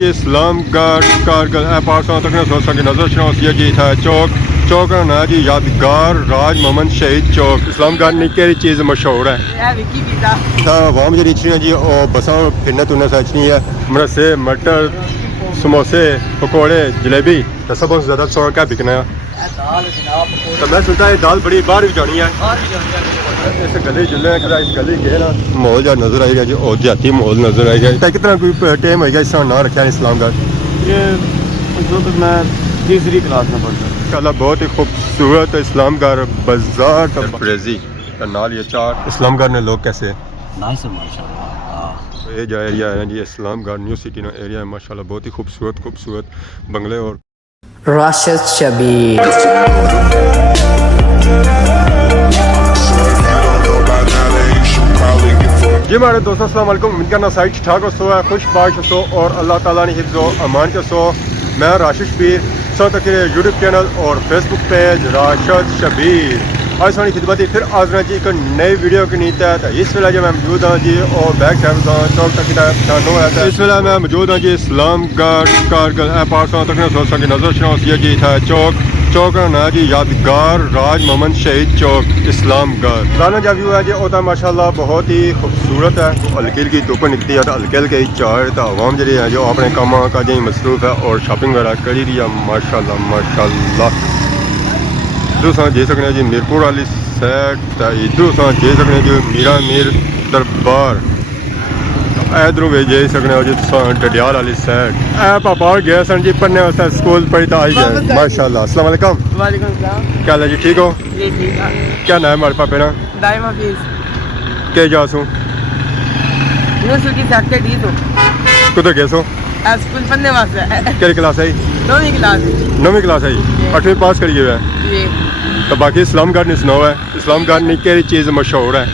इस्लामगढ़ कारगिल पाकिस्तान तक की नजर शनास ये जी था चौक ना जी यादगार राज मोहम्मद शहीद चौक इस्लामगढ़ ने केड़ी चीज़ मशहूर है वाम जी इच्छनी जी और बसा फिरने तुरने से इच्छनी है मरसे मटर समोसे पकौड़े जलेबी तो सब ज़्यादा सौ क्या बिकना है तो मैं सोचता है दाल बड़ी बाहर भी जानी है इस गली जुले इस गली गए ना माहौल जहाँ नजर आएगा जी और जाती माहौल नजर आएगा कितना कोई टाइम होगा इस ना रखा है इस्लामगढ़ ये जो तो मैं तीसरी क्लास में पढ़ता हूँ। इंशाल्लाह बहुत ही खूबसूरत इस्लामगढ़ बाजार फ्रेजी नाल ये चार इस्लामगढ़ में लोग कैसे तो ये जो एरिया है जी इस्लामगढ़ न्यू सिटी ना एरिया है माशाल्लाह बहुत ही खूबसूरत बंगले और राशिद शबीर जी हमारे दोस्तों अस्सलाम वालेकुम उम्मीद करना साइड ठीक ठाक हो है खुश बाश हो और अल्लाह ताला ने हिफ्ज़ो अमान के सो मैं राशिद शबीर सो तक यूट्यूब चैनल और फेसबुक पेज राशिद शबीर आज सारी खिदमत फिर हाजिर जी एक नई वीडियो की नीत है इस वेला जो मैं मौजूद हाँ जी और बैक साइड चौक तक पछानो है इस वेला मैं मौजूद हाँ जी इस्लामगढ़ कारगिल पाकिस्तान तक की नजर शनास ये जी था चौक ना जी यादगार राज मोहम्मद शहीद चौक इस्लामगढ़ पुराना जो व्यू है जी वो माशाल्लाह बहुत ही खूबसूरत है हल्की हल्की धुप निकलती है तो हल्के हल्के चार तो आवाम जी है जो अपने काम काज मसरूफ है और शॉपिंग वगैरह करी रही है माशाल्लाह इधर जे सकने जी मीरपुर वाली साइड इधर जे सकने जी मीरा मीर दरबार इधरों भी जे सकने जी डडियाल वाली साइड पापा और गए सन जी पढ़ने वास्ते स्कूल पढ़ी तो आई गए माशाल्लाह अस्सलाम वालेकुम वालेकुम सलाम। क्या हाल है जी ठीक हो ये ठीक है। क्या नाम है हमारे पापे ना दाइम हफीज के जासू यूनिवर्सिटी सेक्टर डी तो कुछ गए सो स्कूल पढ़ने वास्ते केड़ी क्लास है 9वीं क्लास 9वीं क्लास है 8वीं पास करी हुआ है ये तो बाकी इस्लामगढ़ ने सुनाओ है इस्लामगढ़ ने केड़ी चीज़ मशहूर है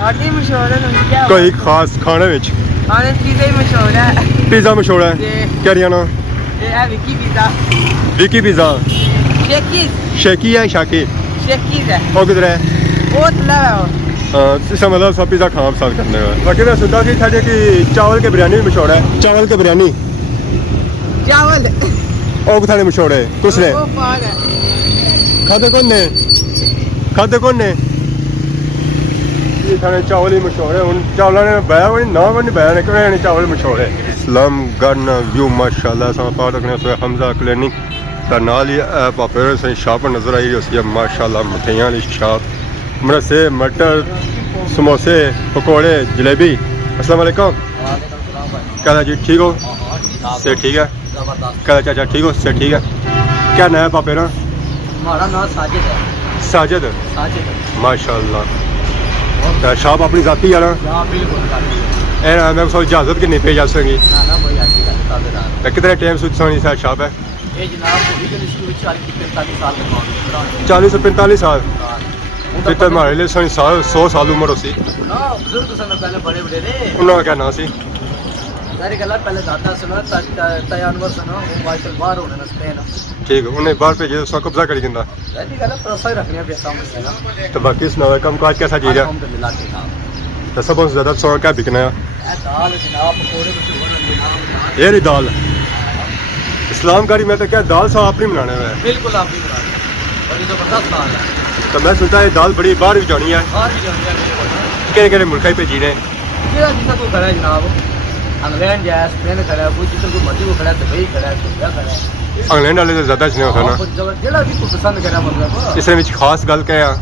आगे मशहूर है क्या कोई खास खाने में खाने चीजें मशहूर है पिज़्ज़ा मशहूर है जी। क्या रियाना ये है Vicky pizza Vicky pizza Shakey's Shakey है शाकी शेकीज है वो किधर है वो तला है वो इसका मतलब सब पिज़्ज़ा खाना पसंद करने का बाकी मैं सुनता कि था कि चावल के बिरयानी भी मशहूर है चावल के बिरयानी चावल और कुछ मशहूर है कुछ ने वो पान है खाते कौन ने ये थाने चावल ही मशहूर है उन चावलों ने बया कोई ना कोई बया ने क्यों चावल मशहूर है इस्लामगढ़ ना व्यू माशाल्लाह समा पार रखने से हमजा क्लिनिक ता नाल ही पापेर से शॉप नजर आई है माशाल्लाह मिठाइयां वाली शॉप मरसे मटर समोसे पकौड़े जलेबी अस्सलाम वालेकुम क्या हाल जी ठीक हो से ठीक है क्या चाचा ठीक हो से ठीक है क्या नाम है पापे ना हमारा नाम साजिद है साजिद माशाल्लाह तो शॉप अपनी जाती है ना हां बिल्कुल ए मैं सो इजाजत कि नहीं पे जा सकेंगी ना कोई ऐसी बात नहीं। तो कितने टाइम से सोनी सा शॉप है ये जनाब विजन स्कूल 40 साल का 40 से 45 साल फिर तो हमारे लिए सोनी साल 100 साल उम्र होती ना बुजुर्ग सन पहले बड़े बड़े रे उन्होंने क्या नाम सी सारी गल्ला पहले दादा सुनो तयानवर सुनो मोबाइल बाहर होने नसते ना ठीक है उन्हें बाहर भेजे उसका कब्जा करी दिंदा सारी गल्ला प्रोसा ही रखने पे सामने से ना तो बाकी सुनाओ कम काज कैसा जी रहा अल्हम्दुलिल्लाह ठीक है। तो सब ज्यादा सौ क्या बिकना है दाल जनाब पकोड़े मशहूर ये रही दाल इस्लामगढ़ में तो क्या दाल सा आप नहीं बनाने में बिल्कुल आप नहीं बना रहे बड़ी जबरदस्त दाल है तो मैं सोचता है दाल बड़ी बाहर भी जानी है बाहर भी जाने का केड़े केड़े मुल्क पे जीने जेड़ा जितना को खड़ा है जनाब इंग्लैंड जाए स्पेन खड़ा है कोई जितना को मर्जी को खड़ा है दुबई खड़ा है दुनिया खड़ा है इंग्लैंड वाले तो ज्यादा नहीं होता ना जेड़ा भी को पसंद करा मतलब इसमें विच खास गल क्या है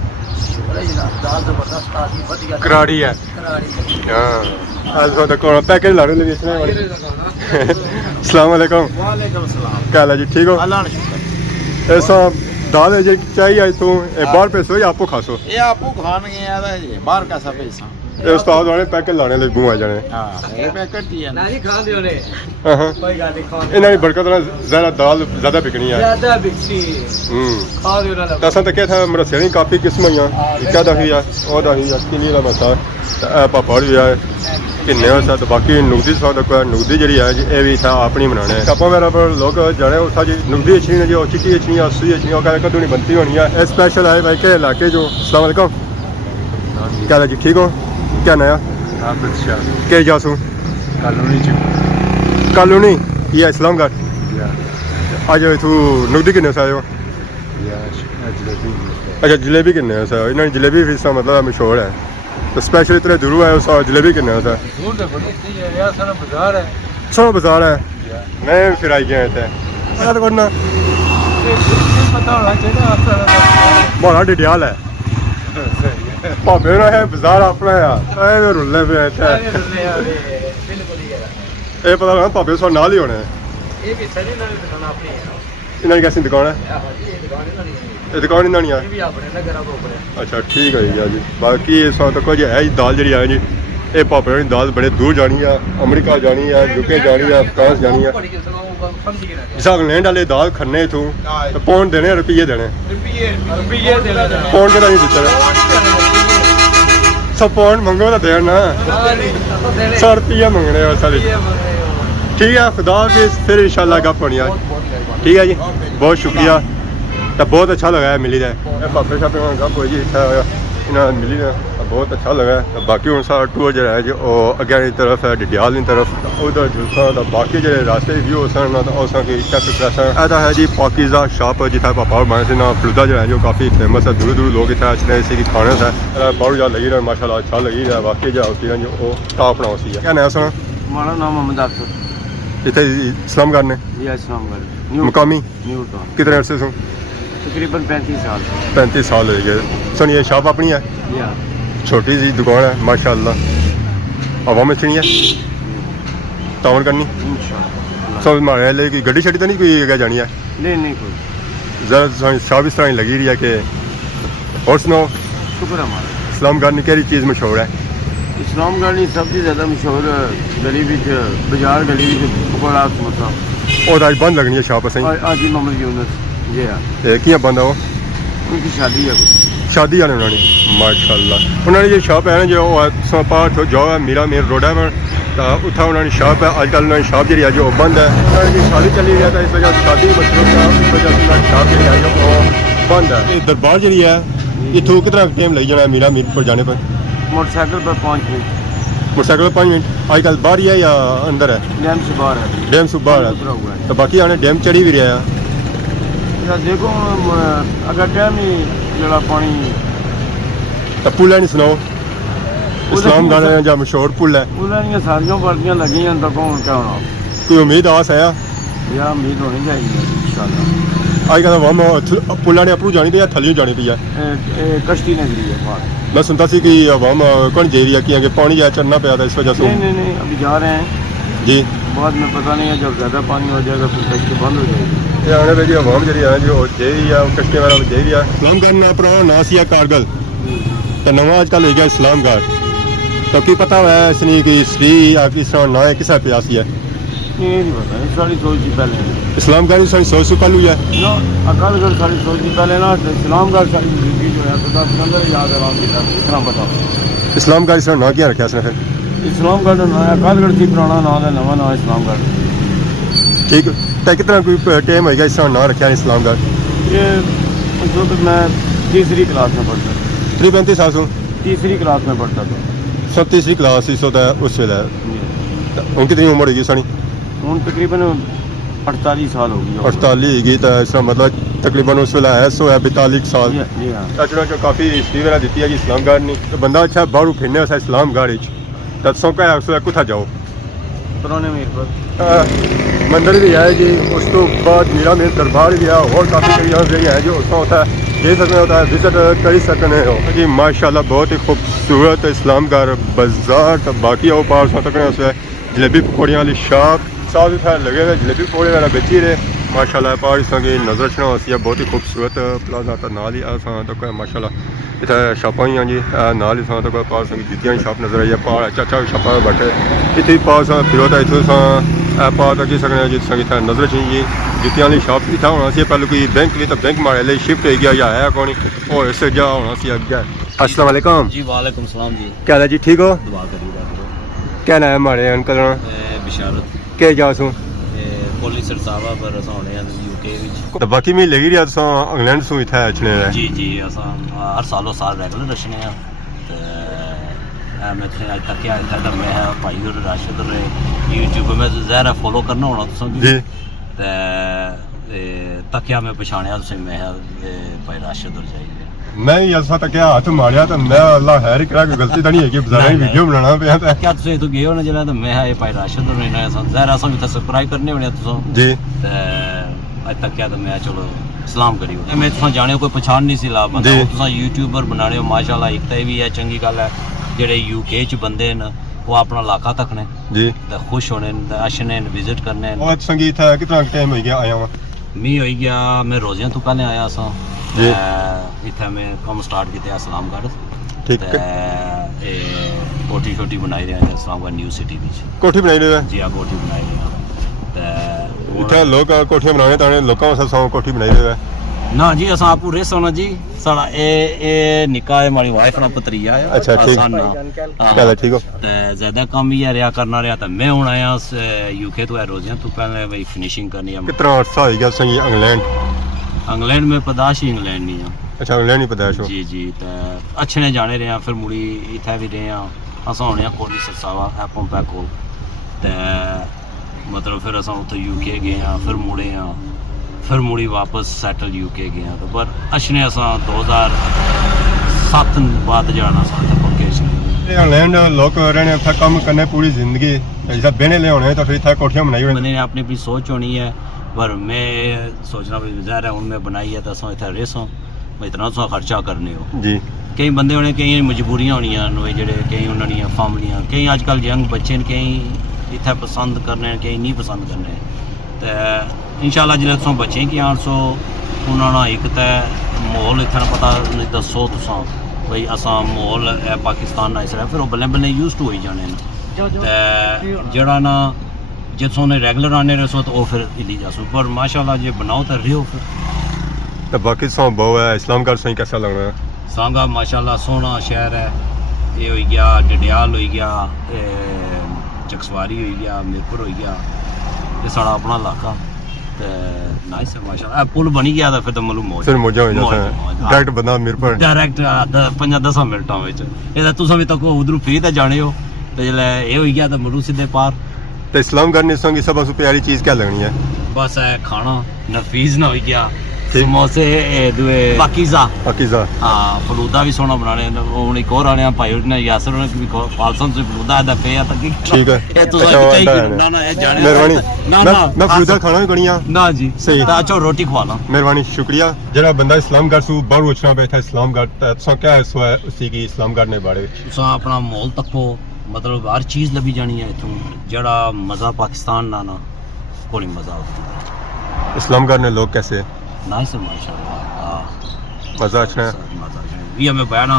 बड़ा जनाब दाल जबरदस्त ताजी बढ़िया कराड़ी है कराड़ी हाँ आज तो कौन पैकेज ला रहे हैं अस्सलाम वालेकुम वालेकुम सलाम क्या हाल है जी ठीक हो अल्लाह ने शुक्र ऐसा दाल है जी चाहिए आज तू बाहर पैसो या आपको खासो ये आपको खाने गया है बाहर का सब पैसा ये उस्ताद वाले पैकेज लाने ले घूम आ जाने हाँ ये पैकेट ही है ना नहीं खा दियो ने हाँ कोई गाल नहीं खा इन्हें बरकत ना ज़्यादा दाल ज़्यादा बिकनी है ज्यादा बिक्सी खा दियो ना तो असा तो क्या था मेरा सेनी काफ़ी किस्म ही क्या दही है और दही है किन्नी का बसा पापड़ भी है किन्ने सा तो बाकी नुकदी सा कोई नुकदी जी है जी ये भी था अपनी बनाने कपा मेरा पर लोग जाने उठा जी नुकदी अच्छी जो चिट्टी अच्छी अस्सी अच्छी और कदू नहीं बनती होनी है स्पेशल है भाई के इलाके जो अस्सलाम वालेकुम क्या हाल है जी ठीक हो क्या नया के जासू कॉलोनी कॉलोनी या इस्लामगढ़ आज तू नुकदी किन्ने से आयो अच्छा जलेबी किन्ने से इन्होंने जलेबी फीसा मतलब मशहूर है तो स्पेशल इतने दूर आए सो जलेबी किन्ने से सोना बाजार है मैं फिर आई गया इतने तो करना बड़ा डिडियाल है भावे ना है बाजार अपना यार रुले पे इतने ये पता लगा भावे सो नाल ही होने इन्होंने कैसी दुकान है ये दुकान इन्हों नहीं है अच्छा ठीक है जी बाकी इस वक्त कुछ है जी दाल जी है जी ये भापे की दाल बड़े दूर जानी है अमरीका जानी है यूके जानी है फ्रांस जानी है जिस इंग्लैंड वाले दाल खन्ने इतों तो पौंड देने रुपये देने पौंड के नहीं दिते सब पौंड मंगो तो देना 100 रुपये मंगने सारी ठीक है खुदा हाफिज़ फिर इंशाल्लाह गप होनी है ठीक है जी बहुत शुक्रिया तो बहुत अच्छा लगा है मिली है भापे शापे गप हो जी इन्हें मिली है बहुत अच्छा लगा है बाकी हूँ सारा टूर जो है जी अगे की तरफ है डिडियाल की तरफ उधर जुलसा बाकी जो रास्ते व्यू सन है जी पाकिज़ा शॉप जितना पापा बने से ना फलूदा जो है जो काफ़ी फेमस है दूर दूर लोग इतना अच्छे इसी की खाने से बहुत ज़्यादा लगी रहा माशाल्लाह अच्छा लगी रहा बाकी जो होती है जो टॉप ना होती है क्या नया सुना हमारा नाम मोहम्मद आफिर इतने इस्लामगढ़ ने इस्लामगढ़ मुकामी न्यू टाउन कितने अरसे से तकरीबन 35 साल 35 साल हो गए सुन ये शॉप अपनी है या छोटी सी दुकान है माशाल्लाह हवा में चढ़ी है तावन करनी इंशाल्लाह सब हमारे लिए कोई गड्डी शड्डी तो नहीं कोई अगर जानी है नहीं कोई ज़रा शॉप इस तरह लगी रही है कि और सुनाओ शुक्र हमारा इस्लामगढ़ में केड़ी चीज़ मशहूर है इस्लामगढ़ की सबसे ज़्यादा मशहूर गली बाजार गली पकौड़ा समोसा और आज बंद लगनी है शॉप असें आज ही मोहम्मद यूनुस जी हाँ कियां बंद है वो उनकी शादी है कुछ शादी वाले उन्होंने माशाल्लाह उन्होंने जो शॉप है ना जो पार्ट जो है मीरा मेर रोड है तो उत्थे उन्होंने शॉप है आजकल उन्होंने शॉप जी है जो बंद है उन्होंने जी शादी चली रही है तो इस वजह से शादी मतलब इस वजह से उन्होंने शॉप जी है जो वो बंद है ये दरबार जी है इतों कितना टाइम लग जाना है मीरा मीर पर जाने पर मोटरसाइकिल पर 5 मिनट मोटरसाइकिल पर 5 मिनट आजकल बाहर ही है या अंदर है डैम से बाहर है डैम से बाहर है तो बाकी आने डैम चढ़ी भी रहा है देखो अगर डैम ही जरा पानी तो पुल है नहीं सुनाओ इस्लामगढ़ जो मशहूर पुल है उन्होंने सारियां वर्दियां लगी हैं तो कौन क्या होना कोई उम्मीद आस है या उम्मीद होनी चाहिए इंशाल्लाह अजकल वम पुलों ने अपरू जानी थी या थलियों जानी पी है कश्ती ने दी है बाहर मैं सुनता सी कि वम कौन जा रही है कि आगे पानी या चढ़ना पाया था इस वजह से नहीं अभी जा रहे हैं जी बाद में पता नहीं है जब ज़्यादा पानी हो जाएगा फिर कश्ती बंद हो जाएगी ये आने वाली आवाम जी है जो जे रही है कश्ती वाला जे रही है इस्लामगढ़ में पुराना नाम सी कारगिल तो नवा आजकल हो गया इस्लामगढ़ तो की पता है इसने कि हिस्ट्री या किस तरह ना है किस प्यासी है ये नहीं पता सारी सोच ही पहले इस्लामगढ़ सारी सोच से कल हुई है ना अकालगढ़ सारी सोच ही पहले ना इस्लामगढ़ सारी जिंदगी जो है तो अंदर याद है इतना पता इस्लामगढ़ इस ना क्या रखा इसने फिर इस्लामगढ़ ना अकालगढ़ थी पुराना नाम है नवा नाम इस्लामगढ़ ठीक तो कितना कोई टाइम होगा इस तरह ना रखा इस्लामगढ़ ये जो तो मैं तीसरी क्लास में पढ़ता 35 साल से तीसरी क्लास में पढ़ता था सब तीसरी क्लास इस होता है उस वेले उन कितनी उम्र होगी सनी हूँ तकरीबन 48 साल हो गई 48 होगी तो इसका मतलब तकरीबन उस वेले है 42 साल जी हाँ चलो जो काफ़ी हिस्ट्री वगैरह दी है जी इस्लामगढ़ ने तो बंदा अच्छा बाहरों फिरने वाला इस्लामगढ़ तो सौका है उस कुत्था जाओ पुराने मीर पर मंदिर भी है जी उस तो बाद मीरा मेर दरबार भी है और काफ़ी जगह है जो उसका होता है दे सकते होता है विजिट कर सकते हो जी माशाल्लाह बहुत ही खूबसूरत इस्लामगढ़ बाजार तो बाकी वो पास हो सकते हैं जलेबी पकौड़ियाँ वाली शॉप साथ ही साथ लगे हुए जलेबी पकौड़े वाला बेची रहे माशाल्लाह पार इस की नज़र छना होती है बहुत ही खूबसूरत प्लाजा तो नाल ही तो माशाल्लाह इतना शॉपां ही जी नाल ही तो पास जुतियां की शॉप नजर आई है पहाड़ चाचा शॉपा बैठे इतने पास फिरो तो इतों पा तक सकते जिस नजर चाहिए जुतियां वाली शॉप इतना होना सी पहले कोई बैंक भी तो बैंक मारे लिए शिफ्ट हो गया या है कौन और इस जगह होना सी अगे अस्सलाम वालेकुम जी वालेकुम सलाम जी क्या हाल है जी ठीक हो दुआ करिएगा क्या नाम है हमारे अंकल बिशारत क्या जा सू पुलिस साहब पर अस होने यूके विच तो बाकी मैं लगी रहा तुम इंग्लैंड सू इतना अचने जी जी अस हर सालों साल रेगुलर रचने ते मैं तुसें अज तक इत्थै ते मैं भाई होर राशिद होर यूट्यूब में ज़ाहिर फॉलो करना होना तुसें जी ते तक्या मैं पछाणिया तुसें मैं भाई राशिद होर चाहिए मैं ऐसा तकिया हाथ मारिया तो मैं अल्लाह हैर करा कोई गलती तो नहीं है कि बजारा वीडियो बनाना पे है क्या तुसें इत्थूं गे हो ना जिल्लै ते मैं भाई राशिद होर ने ज़ाहिर असां भी सब्सक्राइब करने होने तुसें जी ते अज तक तो मैं चलो सलाम करी मैं तुसें जाने कोई पछान नहीं सी ला बंदा जी। तुसें यूट्यूबर बनाने हो माशाल्लाह एक तो भी है चंगी गल है जेह्ड़े यूके च बंदे न वो अपना इलाका तकने जी ते खुश होने न ते अच्छने न विजिट करने न और संगीत है कितना टाइम हो गया आया हुआ मी होई गया मैं रोज़ियां तो पहले आया सा जी। इत्थै मैं कम स्टार्ट कीते इस्लामगढ़ ठीक ते है कोठी छोटी बनाई रहे हैं इस्लामगढ़ न्यू सिटी बिच कोठी बनाई रहे जी हाँ कोठी बनाई रहे हैं ते इतना लोग कोठियां बनाने ताने लोगों वास्ते सौ कोठी बनाई रहे हैं ना जी असां आपू रेस होना जी साढ़ा ए निका है हमारी वाइफ ना पतरिया है अच्छा, ठीक। आसान ना। हाँ। चलो ठीक हो ते ज्यादा काम ही है रिया करना रहा तो मैं हूं आया यूके तो है रोजियां तो पहले भाई फिनिशिंग करनी है कितना अर्सा हो गया संगी इंग्लैंड इंग्लैंड में पदाश ही इंग्लैंड नहीं है अच्छा इंग्लैंड ही पता है जी जी तो अच्छे ने जाने रहे हैं फिर मुड़ी इत्थै भी रहे हैं असां होने कोटी सरसावा है पंपै कोल ते मतलब फिर असां उत्थे यूके गए हैं फिर मुड़े हैं फिर मुड़ी वापस सैटल यूके गए हैं तो पर अच्छे असां 2007 बाद जाना सा पक्के इंग्लैंड लोग रहने इत्थै कम करने पूरी जिंदगी जैसा बहने ले होने तो फिर इत्थै कोठियां बनाई होनी बंदे ने अपनी अपनी सोच होनी है पर मैं सोचना भी ज़ाहिर है उनमें बनाई है तो असां इत्थै रेसों इतना तुसां खर्चा करने हो जी कई बंदे होने कई मजबूरियां होनियां न जेह्ड़े कई उन्होंने फैमिलियां कई अजकल यंग बच्चे न कई इत्थै पसंद करने कई नहीं पसंद करने ते इंशाल्लाह जिसलै तुसां बच्चें गी आन सो उन्होंने एक ते माहौल इत्थै पता दस्सो तुसां भाई असां माहौल पाकिस्तान ना इसरा फिर ओह् बल्लें बल्लें यूज टू होई जाने न ते जेह्ड़ा ना जे तुसें रेगुलर आने रसो तो ओह् फिर हिली जासो पर माशाल्लाह जे बनाओ तो रहो फिर तो बाकी सौ बहु है इस्लामगढ़ सही कैसा लगना है सांगा माशाल्लाह सोहना शहर है ये हो गया डडियाल हो गया चकसवारी हो गया मीरपुर हो गया ये साढ़ा अपना इलाका ते नाइस है माशाल्लाह पुल बनी गया था फिर तो मतलब मौज फिर मौजा हो जाता है डायरेक्ट बंदा मेरे पर डायरेक्ट 5-10 मिनटां विच एह्दा तुसां भी तक उधरों फ्री ते जाने हो ते जेल्लै एह् होई गया तो मुड़ू सीधे पार तो इस्लामगढ़ ने संगी सबसे प्यारी चीज़ क्या लगनी है बस है खाना नफीस ना हो गया ठीक। समोसे दुए पाकिज़ा पाकिज़ा हाँ फलूदा भी सोना बनाने हूँ एक और आने भाई ने यासर ने भी फालसन से फलूदा दा पे तक ठीक है ना ना ये जाने मेहरबानी ना ना मैं फलूदा खाना भी बढ़िया ना जी सही। तो अच्छा रोटी खवा ला मेहरबानी शुक्रिया जरा बंदा इस्लामगढ़ से बाहर उछना पे था इस्लामगढ़ तो क्या है सो है उसी की इस्लामगढ़ ने बारे तुसां अपना माहौल तक्को मतलब हर चीज़ लभी जानी है इत्थों जेह्ड़ा मज़ा पाकिस्तान ना ना कोई मज़ा इस्लामगढ़ ने लोग कैसे नाइस है माशाल्लाह मज़ा अच्छा है मज़ा ये मैं बहना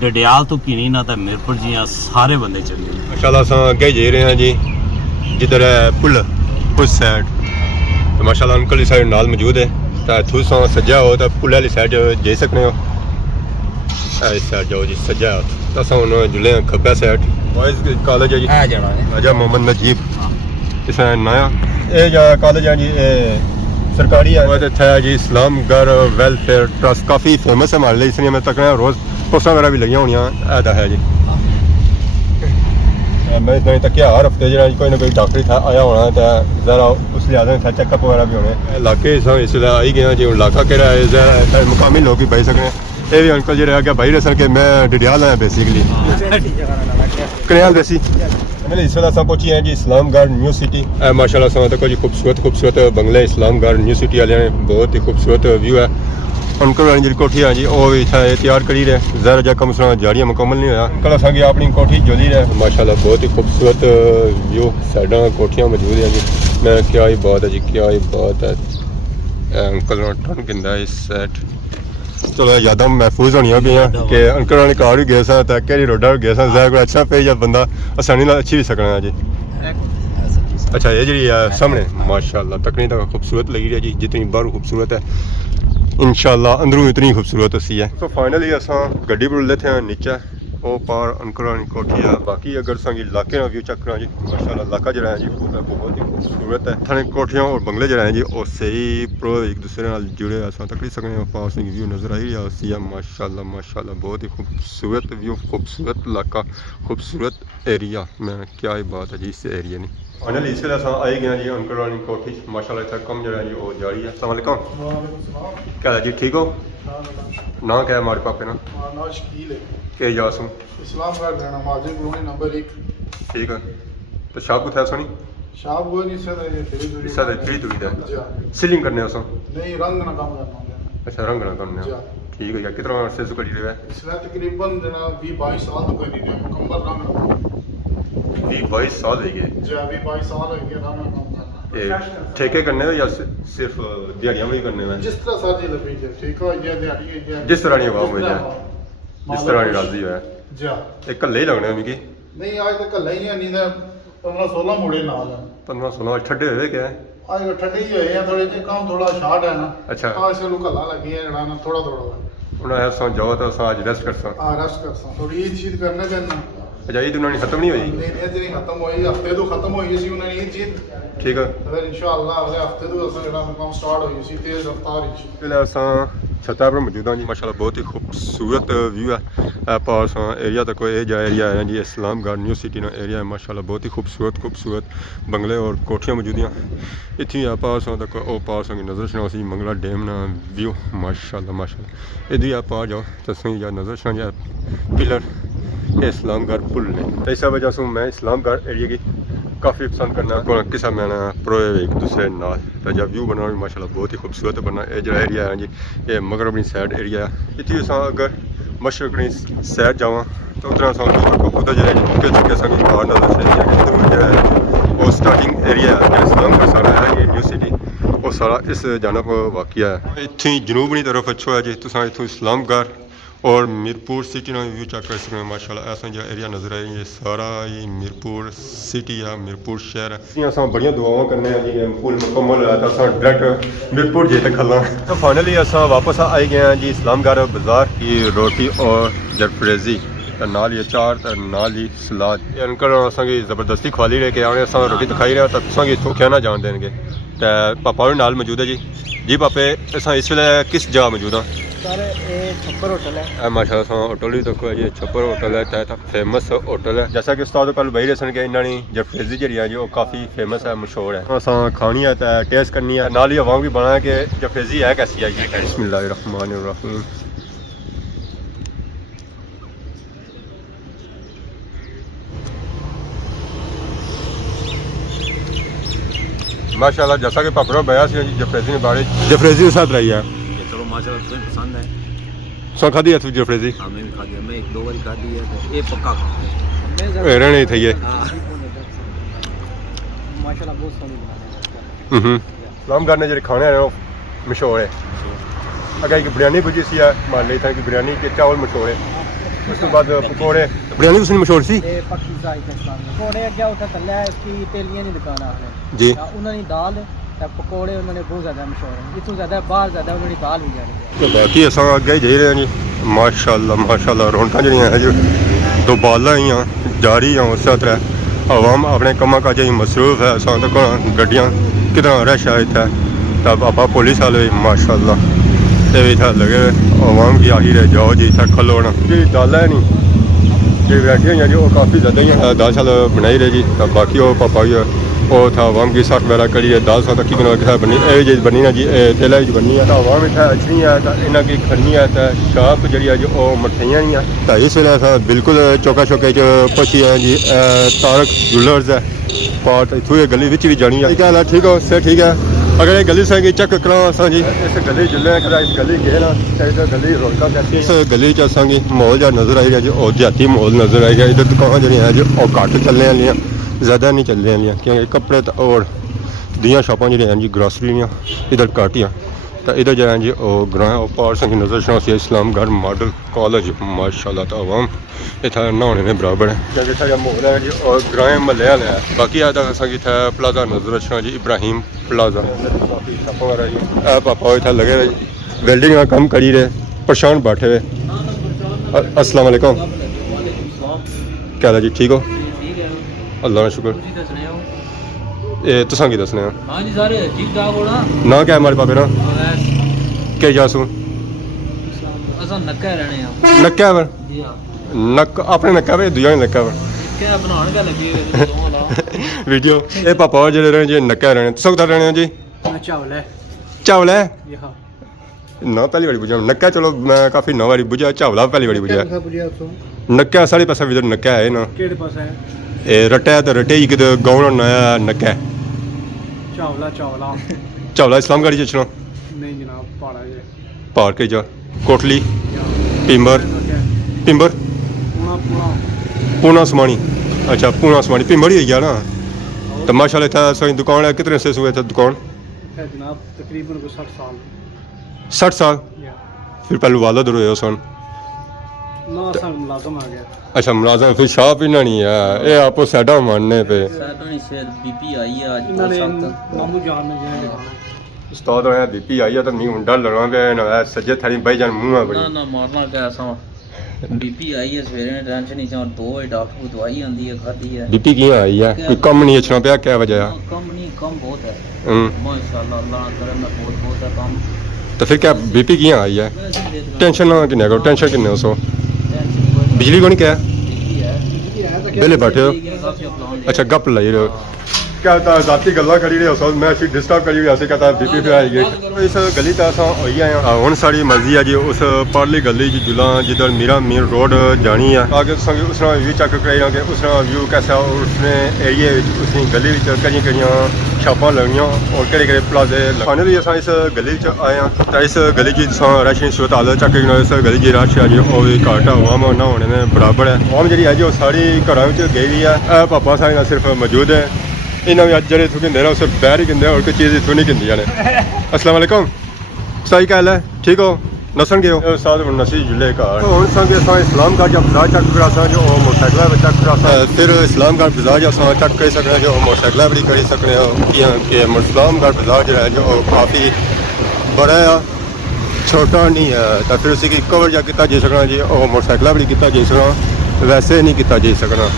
डडियाल तो किनी ना तो मीरपुर जियां सारे बंदे चले माशाल्लाह असां अगे जे रहे हैं जी जिधर है पुल उस साइड तो माशाल्लाह अंकल इस साइड नाल मौजूद है तो इत्थों सा सज्जा हो तो पुल वाली साइड जाई सकने हो इस साइड जाओ जी सज्जा तो असां हुण जुले हैं खब्बे साइड बॉयज़ कॉलेज है जी है जाना है राजा मोहम्मद नजीब इस नया ये जो कॉलेज है जी सरकारी है और इतना है जी इस्लामगढ़ वेलफेयर ट्रस्ट काफ़ी फेमस है हमारे लिए इसलिए मैं तक रोज़ पोस्टां वगैरह भी लगी हुई ऐसा है जी मैं इतना तक हर हफ्ते जो कोई ना कोई डॉक्टर था आया होना तो ज़रा उस लिहाज में चेकअप वगैरह भी होने इलाके इसलिए आई गए जी इलाका केड़ा है ज़रा मुकामी लोग भी बही सकने ये भी अंकल जो क्या भाई रसन के मैं डडियाल आया बेसिकली कन्याल देसी मैंने इस वेला पहुंची हैं जी इस्लामगढ़ न्यू सिटी माशाल्लाह समय तक जी खूबसूरत बंगले इस्लामगढ़ न्यू सिटी वाले ने बहुत ही खूबसूरत व्यू है अंकल जी कोठी है जी वो भी इतना तैयार करी रहे ज़रा जा कम से जाड़ियाँ मुकम्मल नहीं होया अंकल असांगी अपनी कोठी जोली रहे माशाल्लाह बहुत ही खूबसूरत व्यू साइडा कोठियाँ मौजूद हैं जी मैं क्या ही बात है जी क्या ही बात है अंकल ठंड किंदा इस साइड चलो यादां महफूज होनियां भी हैं कि अंकल ने घर भी गए सन तो केड़ी रोडा भी गए सन ज़रा कोई अच्छा पे या बंदा आसानी नाल अच्छी भी सकना है जी अच्छा ये जी सामने माशाल्लाह तकनी तक खूबसूरत लगी है जी जितनी बाहर खूबसूरत है इंशाल्लाह अंदरों इतनी खूबसूरत सी है तो फाइनली असां गड्डी पर लेते हैं नीचे ਉਹ ਪਾਰ ਅੰਕਰਾਂ ਦੀ ਕੋਠੀ ਆ ਬਾਕੀ ਅਗਰ ਸੰਗੀ ਇਲਾਕੇ ਦਾ ਵਿਊ ਚੈੱਕ ਕਰਾਂ ਜੀ ਮਾਸ਼ਾਅੱਲਾ ਇਲਾਕਾ ਜਿਹੜਾ ਹੈ ਜੀ ਪੂਰਾ ਬਹੁਤ ਹੀ ਖੂਬਸੂਰਤ ਹੈ ਥਾਣੇ ਕੋਠੀਆਂ ਔਰ ਬੰਗਲੇ ਜਿਹੜੇ ਹੈ ਜੀ ਉਹ ਸਹੀ ਪ੍ਰੋ ਇੱਕ ਦੂਸਰੇ ਨਾਲ ਜੁੜੇ ਆ ਤਕਰੀਬਨ ਸਕਦੇ ਹਾਂ ਪਾਸ ਸੰਗੀ ਵਿਊ ਨਜ਼ਰ ਆ ਰਿਹਾ ਸੀ माशाल्लाह बहुत ही खूबसूरत व्यू खूबसूरत इलाका खूबसूरत एरिया मैं क्या ही बात है जी इस एरिया ने फाइनली इस वेले आई गए जी अंकल रानी कोठी माशाल्लाह इतना कम जो है जी वो जारी है अस्सलाम वालेकुम क्या है जी ठीक हो ना क्या है हमारे पापे ना के जासूं इस्लाम का नमाज़ी कॉलोनी नंबर 1 ठीक है तो शाप को था सोनी शाप वो नहीं सर ये इस साथ फ्री तुड़ी दा जी सीलिंग करने उसो नहीं रंग ना काम करना अच्छा रंग ना करने जी ठीक है यार कितना अरसे से करी रहे इसमें तकरीबन जना 20-22 साल तो करी है मुकम्मल रंग 20-22 साल हो गए जी अभी 22 साल हो गए रंग काम करना ठेके करने हो या सिर्फ दिहाड़ियां भी करने में जिस तरह साजी लगी है ठीक है ये दिहाड़ी है जिस तरह नहीं आवाम है जिस तरह नहीं राजी है जी एक कल्ले ही लगने मिगी नहीं आज तक कल ही नहीं 15-16 मुड़े नाल 15-16 ठंडे हुए क्या है आज ठंडे ही हुए हैं थोड़े जे काम थोड़ा शार्ट है ना अच्छा आज से कला लगी है जड़ा ना थोड़ा उन्हें ऐसा जाओ तो आज रेस्ट कर सकता रेस्ट कर सकता थोड़ी ये चीज करने देना अच्छा ईद उन्होंने खत्म नहीं हुई नहीं नहीं खत्म हुई हफ्ते तो खत्म हुई सी उन्होंने ये चीज ठीक है फिर इंशाअल्लाह अगले हफ्ते तो असा जड़ा काम स्टार्ट हुई सी तेज रफ्तार ही फिलहाल असा छत्ता पर मौजूद हाँ जी माशाल्लाह बहुत ही खूबसूरत व्यू है पास एरिया तक कोई एज एरिया है जी इस्लामगढ़ न्यू सिटी ना एरिया है माशाल्लाह बहुत ही खूबसूरत बंगले और कोठियाँ मौजूद हैं इतनी आ पास तक वो पास नज़र छना सी मंगला डैम ना व्यू माशाल्लाह इधर आप आ जाओ तो या नज़र छना या पिलर इस्लामगढ़ पुल ने तो इस वजह से मैं इस्लामगढ़ एरिया की काफ़ी पसंद करना किसा मैं प्रो एक दूसरे नाल तो जब व्यू बना माशाल्लाह बहुत ही खूबसूरत बनना ये जो एरिया है जी ये मगरबी साइड एरिया है इतनी अगर मशरकनी साइड जावा तो उतना खुद जो वो स्टार्टिंग एरिया है इस्लामगढ़ सारा है ये न्यू सिटी वो सारा इस जानब वाक़िया है इतनी जनूबनी तरफ अच्छो है जी तुम इतों इस्लामगढ़ और मीरपुर सिटी ना व्यू चेक कर सकते हैं माशाल्लाह ऐसा जो एरिया नज़र आए ये सारा ही मीरपुर सिटी है मीरपुर शहर है अस बड़िया दुआवां करने जी पुल मुकम्मल होया तो डायरेक्ट मीरपुर जे तक खलना तो फाइनली अस वापस आई गए हैं जी इस्लामगढ़ बाज़ार की रोटी और जरफ्रेजी नाल ये चार नाल ही सलाद अंकल असेंगी ज़बरदस्ती खवाली लेके आने अस रोटी दिखाई रहे तो तुसेंगी धोखा ना जान देंगे तो पापा भी नाल मौजूद है जी पापे अस इस वेले किस जगह मौजूद हाँ सर ये छप्पर होटल है माशाल्लाह होटल भी देखो जी छप्पर होटल है तो फेमस होटल है जैसा कि उस्ताद कल बही रहे कि इन्होंने जरफ्रेजी जी है जो काफ़ी फेमस है मशहूर है अस खानी है तो टेस्ट करनी है नाल ही आवाम भी बना है कि जरफ्रेजी है कैसी है जी बिस्मिल्लाहिर्रहमानिर्रहीम माशाल्लाह जैसा कि पापड़ा बया सी जरफ्रेजी ने बारे जरफ्रेजी के साथ रही है चलो माशाल्लाह तुम्हें पसंद है सो खाधी है तू जरफ्रेजी हाँ मैं भी खा दिया मैं एक दो बार खा दी है तो ये पक्का रहने थी ये माशाल्लाह बहुत सोहनी बनाने इस्लामगढ़ ने जो खाने हैं वो मशहूर है अगर एक बिरयानी बुझी सी है मान ली था कि बिरयानी के चावल मशहूर है उस तो बाद पकौड़े बिरयानी उसने मशहूर सी ये पक्की साई का इस्लाम पकौड़े अगे उठा तल्ला इसकी तेलियां नहीं दुकान आ जी उन्होंने दाल ते पकौड़े उन्होंने बहुत ज़्यादा मशहूर है इतों ज़्यादा बाहर ज़्यादा उन्होंने दाल भी जानी है तो बाकी अस अगे ही जा रहे हैं जी माशाल्लाह रौनक जी जो दोबाला ही जारी हैं उस तरह आवाम अपने कमा काज मसरूफ है अस तक गड्डियाँ कितना रश है इतना तब आप पुलिस वाले माशाल्लाह ये भी इतना लगे आवाम की आही रहे जाओ जी इतना खलो ना जी दाल है नहीं जी वैरायटियाँ हैं जो काफ़ी ज़्यादा ही दाल शाल बनाई रहे जी तब बाकी वो पापा वो था आवाम की साख वगैरह करी है दाल साथ की बना बनी ये चीज़ बनी ना जी तेला जी बनी है तो आवाम इतना अच्छी है तो इन्हों की खड़नी है तो शाप जी है जो मठियाँ नहीं है तो इस वेले अस बिल्कुल चौका चौके पहुंची हैं जी तारक ज्वेलर्स है पार्ट इतों गली भी जानी है क्या ठीक हो सर ठीक है अगर ये गली से चेक करा अस जी इस गली जुले इस गली गए ना गली रौनक कैसी इस गली असांगी माहौल जहाँ नज़र आई है जो देहाती माहौल नज़र आई है इधर दुकान जी है जो घट चलने वाली ज़्यादा नहीं चलने वाली क्योंकि कपड़े और दियाँ शॉपां जी हैं जी ग्रासरी इधर घट ही तो इधर जो है जी ग्रां पार संग नज़र छना सी इस्लामगढ़ मॉडल कॉलेज माशाल्लाह तो आवाम इतना नहाने में बराबर है जितना माहौल है जी और ग्रां महल वाले है बाकी है इतना प्लाजा नज़र छना जी इब्राहिम प्लाजा पापा इतना लगे वेल्डिंग का काम करी रहे परेशान बैठे हुए अस्सलाम वालेकुम क्या हाल है जी ठीक हो ठीक है अल्लाह का शुक्र ਤੁਸੀਂ ਦੱਸਣੇ ਹੋ ये तुसां की दसने ਹਾਂਜੀ ਸਾਰੇ ਠੀਕ ਠਾਕ ਹੋ ਨਾ ना क्या है हमारे पापे ना के जासू ਅਸਾਂ ਨੱਕਾ ਰਹਿਣੇ ਆ नक्या वर ਜੀ ਹਾਂ नक अपने नक्का वे दूजा नहीं नक्का वर ਕਿਆ ਬਣਾਉਣ ਗੱਲ ਲੱਗੀ ਹੋਈ ਦੋਵਾਂ ਦਾ वीडियो ये पापा और जेडे रहने जी नक्का रहने तुसां कुत्थै रहने हो जी ਮੈਂ ਚਾਵਲ ਹੈ चावल है ਜੀ ਹਾਂ ना पहली बारी बुझा नक्का चलो मैं काफी नौ बारी बुझा चावला पहली बारी बुझा ਪੁੱਜਿਆ ਤੋਂ नक्का साढ़े पासा विधर नक्का है ना ਕਿਹੜੇ ਪਾਸੇ ਹੈ ये रट्टा है तो रट्टे ही किधर गाँव नया नक्का है ਚਾਵਲਾ चावला इस्लामगढ़ चचना ਨਹੀਂ ਜਨਾਬ ਪਹਾੜਾ ਜੇ पहाड़ के जा कोटली पिंबर पिंबर ਪੂਣਾ पूना समानी अच्छा पूना समानी पिंबर ही है गया ना तो माशाल्लाह था सही दुकान है कितने से हुए थे दुकान ਹੈ ਜਨਾਬ ਤਕਰੀਬਨ ਕੋਈ 60 ਸਾਲ 60 साल या फिर पहले वालद रहे हो सन ਨਾ ਅਸਾਂ ਮੁਲਾਜ਼ਮ ਆ ਗਿਆ अच्छा मुलाजम फिर शाह पीना नहीं है ये आपको साडा मानने पे ਸਾਡੀ ਸਿਹਤ ਬੀਪੀ ਆਈ ਹੈ ਅੱਜ ਇਹਨਾਂ ਬਹੁਤ ਨੇ ਸਖਤ ਮਾਮੂ ਜਾਨ ਨੇ ਜਿਹਨੇ ਦਿਖਾਣਾ उस्ताद होया बीपी आई है तो नहीं हुंडा लड़वा पे ना सज्जे थारी भाई जान मुंह ਨਾ बड़ी ਨਾ ਮਾਰਨਾ ਕੈਸਾ ਬੀਪੀ ਆਈ ਹੈ ਸਵੇਰੇ ਟੈਨਸ਼ਨ ਨਹੀਂ ਚਾਹ 2 ਵਜੇ ਡਾਕਟਰ ਕੋਲ ਦਵਾਈ ਆਂਦੀ ਹੈ ਖਾਦੀ ਹੈ बीपी की आई है कोई कम नहीं अच्छना पे क्या वजह है ਕਮ ਨਹੀਂ ਕਮ ਬਹੁਤ ਹੈ हम्म, ਮਾਸ਼ਾਅੱਲਾ ਅੱਲਾਹ ਕਰਮ ਨਾਲ ਬਹੁਤ ਬਹੁਤ ਹੈ ਕੰਮ तो फिर क्या बीपी की आई है ਵੈਸੇ ਦੇਖ ਲਾ टेंशन ना किन्ने करो टेंशन किन्ने हो सो ਟੈਨਸ਼ਨ ਕੋਈ बिजली को नहीं क्या ਨਹੀਂ ਹੈ वेले बैठे हो ਸਭ ਸੇ ਪਲਾਨ अच्छा गप लाई रहे हो क्या होता है जाती गल्ला करी रहे हो मैं ऐसी डिस्टर्ब करी हुई ऐसे कहता है बीपी पे आई गई इस गली तो असा होई आए हैं हुन साड़ी मर्जी है जी उस परली गली च जुला जिधर मीरा मीर रोड जानी है आगे संगे उसना व्यू चेक कराई कि उसना व्यू कैसा उसने एरिया उसी गली कई कई छापा लगनियां और केड़े प्लाजे फाइनली असा इस गली च आए हैं तो इस गली च रश सूरत हालत चेक करना इस गली च रश है जी और भी घट आवाम ना होने में बराबर है आवाम जी है जी सारी घर गई हुई है पापा सारे ना सिर्फ मौजूद है इन्हें भी अज जड़े इतों कहते हैं उस बैर ही कहते हैं और कोई चीज़ इतों नहीं कहती ने अस्सलाम वालेकुम सही कहल है ठीक हो नसन गए हो साथ नसी जुले घर हूँ संगे अस इस्लामगढ़ जब बाजार चक फिर जो मोटरसाइकिल चक फिर फिर इस्लामगढ़ बाजार अस चक करी सकते जो मोटरसाइकिल भी करी सकते कि इस्लामगढ़ बाजार जो है जो काफ़ी बड़ा है छोटा नहीं है तो फिर उसी कवर जा किया जा सकना जी और मोटरसाइकिल भी किया जा सकना वैसे नहीं किया जा सकना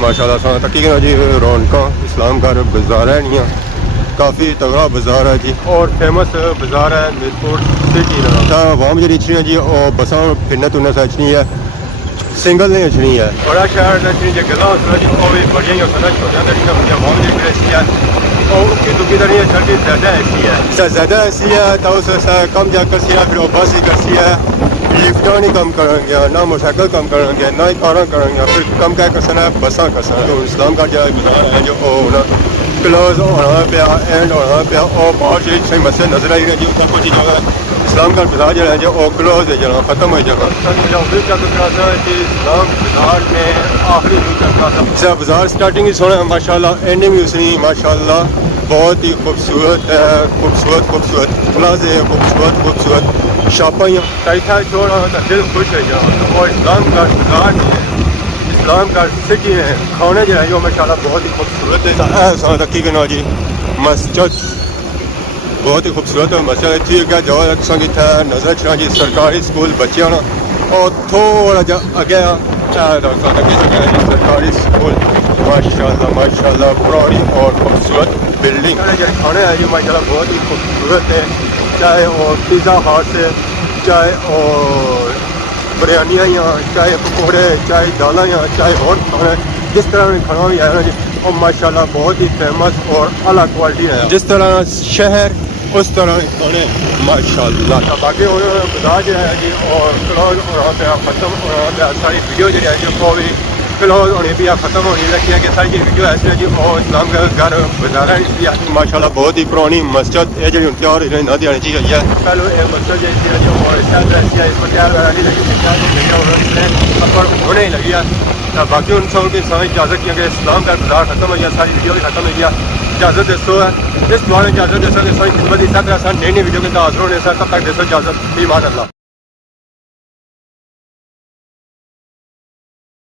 माशाल्लाह सा तकी ना जी रौनक इस्लामगढ़ बाजार है नहीं काफ़ी तगड़ा बाजार है जी और फेमस बाजार है मीरपुर सिटी का आवाम जी अच्छी जी और बसा फिरने तुरने से अच्छी है सिंगल नहीं अच्छी है बड़ा शहर अच्छी जी गला जी और भी बड़िया छोटिया आवाम जी अच्छी है और उसकी दुखी तो नहीं है सर ज़्यादा ऐसी है ज़्यादा ऐसी है तो उससे कम जाकर सी है फिर वो बस ही करती है लिफ्टा नहीं कम करेंगे ना मोटरसाइकिल कम करेंगे ना ही कारा करेंगे फिर कम क्या कर सकना है बसा कर सकना तो इस्लामगढ़ जो बाजार है जो क्लोज होना पाया एंड होना पाया और बहुत चीज सही मसले नजर आई रही है कुछ जगह इस्लामगढ़ बाजार जो है जो क्लोज है जना खत्म हो जाएगा इस्लाम बाजार में आखिरी बाजार स्टार्टिंग ही सोना माशाल्लाह एंडिंग भी उसने माशाल्लाह बहुत ही खूबसूरत है खूबसूरत प्लाजे खूबसूरत शापाइयाँ कैसा छोड़ा दिल खुश है यहाँ और इस्लामगढ़ बाजार इस्लामगढ़ सिटी है खाने जो है जो माशाल्लाह बहुत ही खूबसूरत है ऐसा रखी गया जी मस्जिद बहुत ही खूबसूरत है मस्जिद ठीक है जो संगीत है नजर चढ़ा जी सरकारी स्कूल बच्चे ना और थोड़ा जा आगे सरकारी स्कूल माशाल्लाह पुरानी और खूबसूरत बिल्डिंग खाने है जी माशाल्लाह बहुत ही खूबसूरत है चाहे और पिज़्ज़ा हट से चाहे और बिरयानियाँ या चाहे पकौड़े चाहे दालें या चाहे और खाना जिस तरह का खाना भी आया ना जी और माशाल्लाह बहुत ही फेमस और अलग क्वालिटी है जिस तरह शहर उस तरह खाने माशाल्लाह बाकी बाजार जो है जी और क्लोज होना पाया खत्म होना पाया सारी वीडियो जो है जो भी क्लोज होनी भी खत्म होनी लगी है कि सारी वीडियो ऐसी है जी और इस्लामगढ़ बाजार है माशाल्लाह बहुत ही पुरानी मस्जिद है जी तैयार ना दी आनी चाहिए है पहले ये मस्जिद जैसी है जो और इसको तैयार नहीं लगी पर होने ही लगी है बाकी उन सब की सारी इजाज़त की इस्लामगढ़ बाजार खत्म हो गया सारी वीडियो भी खत्म हो गया इजाज़त दसो है इस बारे इजाज़त दसो कि सारी खिदमत इस तरह नई वीडियो के हाजिर होने तब तक दसो इजाज़त ईमान अल्लाह।